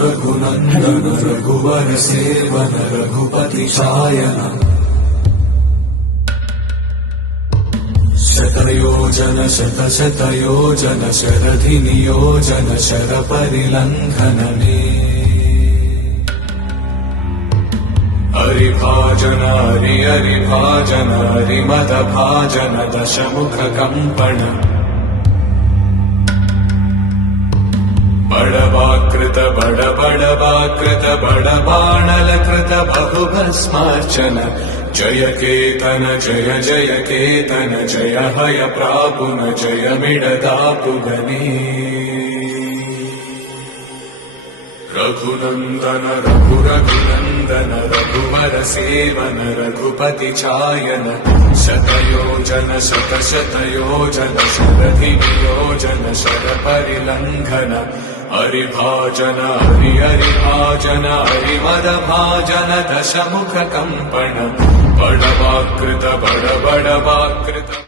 रघुनन्दन रघुवर seven Raghupati Shayan शतयोजन शतशतयोजन शरधि नियोजन sir परिलंघन हरिभाजन हरिभाजन हरिमद भाजन दशमुख कंपन बड़वाकृत बड़वाकृत बड़बाणलकृत बहुभस्मार्चन जय केतन जय जय केतन जय हय प्रापुन जय मिडदापुगने रघुनन्दन रघुनन्दन रघुवर सेवन रघुपति चायन शतयोजन शतशतयोजन शरधि नियोजन शर परिलंघन हरिभाजन हरिभाजन हरिमद भाजन दशमुख कंपन बड़वाकृत बड़वाकृत